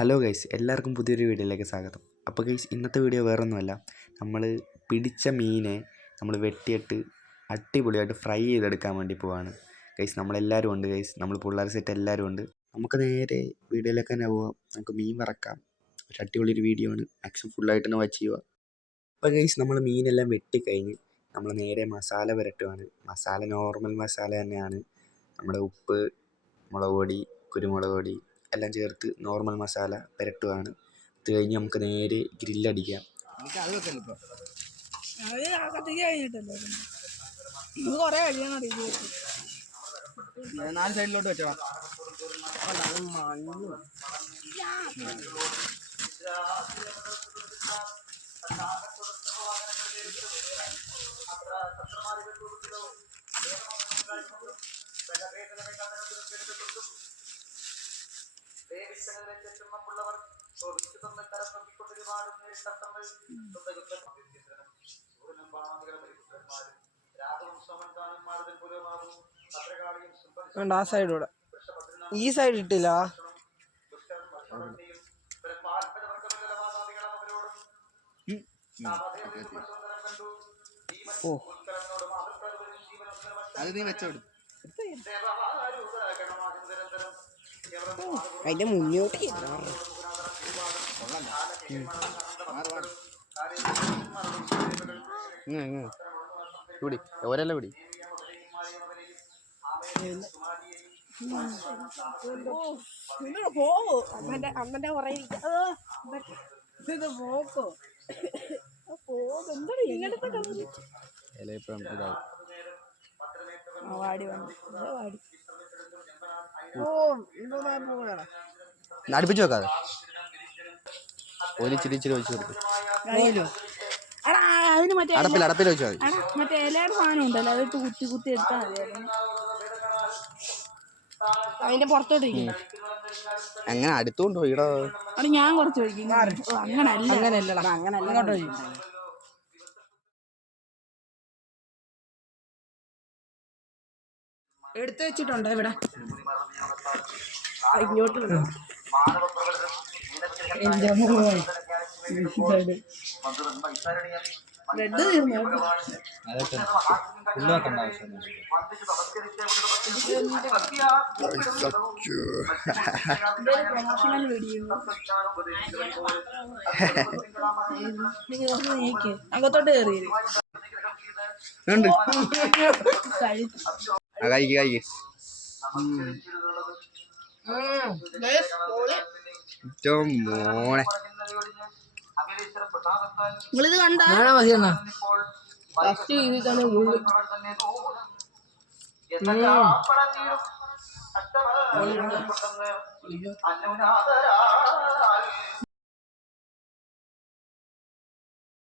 Hello guys, എല്ലാവർക്കും പുതിയൊരു വീഡിയോയിലേക്ക് സ്വാഗതം. അപ്പോൾ ഗൈസ്, ഇന്നത്തെ വീഡിയോ വേറൊന്നുമല്ല. നമ്മൾ പിടിച്ച മീനെ നമ്മൾ വെട്ടിയിട്ട് അടിപൊളിയായിട്ട് ഫ്രൈ ചെയ്തെടുക്കാൻ വേണ്ടി പോവാണ് ഗൈസ്. നമ്മളെല്ലാവരും ഉണ്ട് ഗൈസ്, നമ്മൾ പിള്ളേർ സെറ്റ് എല്ലാവരും ഉണ്ട്. നമുക്ക് നേരെ വീഡിയോയിലേക്ക് തന്നെ പോവാം. നമുക്ക് മീൻ വറക്കാം. ഒരു അടിപൊളിയൊരു വീഡിയോ ആണ്, മാക്സിമം ഫുള്ളായിട്ട് തന്നെ വാച്ച് ചെയ്യുക. അപ്പോൾ ഗൈസ്, നമ്മൾ മീനെല്ലാം വെട്ടിക്കഴിഞ്ഞ് നമ്മൾ നേരെ മസാല പുരട്ടുകയാണ്. മസാല നോർമൽ മസാല തന്നെയാണ്. നമ്മുടെ ഉപ്പ്, മുളക് പൊടി, കുരുമുളക് പൊടി എല്ലാം ചേർത്ത് നോർമൽ മസാല പുരട്ടുകയാണ്. അത് കഴിഞ്ഞ് നമുക്ക് നേരെ ഗ്രില്ലടിക്കാം. നാല് സൈഡിലോട്ട് വെച്ചോ. ആ സൈഡൂടെ ഈ സൈഡ് ഇട്ടില്ല. ഓ അത് നീ വെച്ചോടും. അതിന്റെ മുന്നോട്ട് പിടി ഓരല്ല പിടി. അമ്മന്റെ പുറകെ പോക്കോ വാടി വാടി അടുപ്പിച്ച് വെക്കാതെ ഒലിച്ചിരിച്ചിരി വെച്ച് കൊടുക്കും. അടപ്പിൽ വെച്ചാൽ മതി. മറ്റേ ഇലയുടെ സാധനം ഉണ്ടല്ലോ, അതിട്ട് കുത്തി കുത്തി എടുത്താൽ മതി. അതിന്റെ പുറത്തോട്ട് അങ്ങനെ അടുത്തോണ്ട് പോയിടോ. അവിടെ ഞാൻ കുറച്ച് ഒഴിക്കും. അങ്ങനല്ല എടുത്തു വെച്ചിട്ടുണ്ടോ ഇവിടെ? ഇങ്ങോട്ട് ബ്രെഡ് തീർന്നു. പ്രൊമോഷണൽ വീഡിയോ അകത്തോട്ട് കയറി മോനെ നിങ്ങളിത് കണ്ട ഫസ്റ്റ് ഇതിൽ തന്നെ